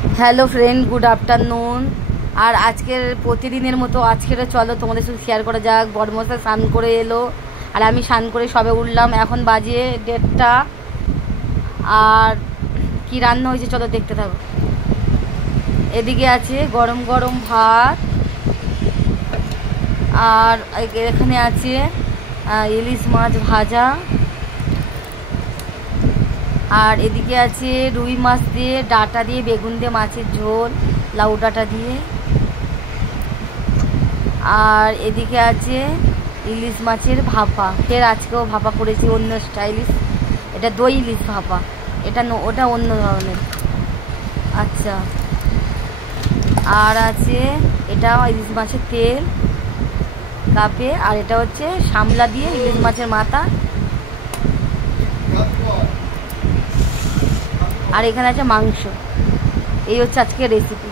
Hello friend, good afternoon. আর আজকের প্রতিদিনের মতো আজকেরও চলো তোমাদের সাথে শেয়ার করা যাক। বড়মশাই স্নান করে এলো আর আমি স্নান করে সবে উঠলাম। এখন বাজে 1:30। আর কি রান্না হয়েছে চলো দেখতে থাকো। এদিকে আছে গরম গরম ভাত, আর এখানে আছে ইলিশ মাছ ভাজা, আর এদিকে আছে রুই মাছ দিয়ে ডাঁটা দিয়ে বেগুন দিয়ে মাছের ঝোল, লাউ ডাঁটা দিয়ে। আর এদিকে আছে ইলিশ মাছের ভাপা, ফের আজকেও ভাপা করেছি অন্য স্টাইলিশ। এটা দই ইলিশ ভাপা, ওটা অন্য ধরনের। আচ্ছা, আর আছে এটা ইলিশ মাছের তেল কাপে, আর এটা হচ্ছে শামলা দিয়ে ইলিশ মাছের মাথা, আর এখানে আছে মাংস। এই হচ্ছে আজকের রেসিপি।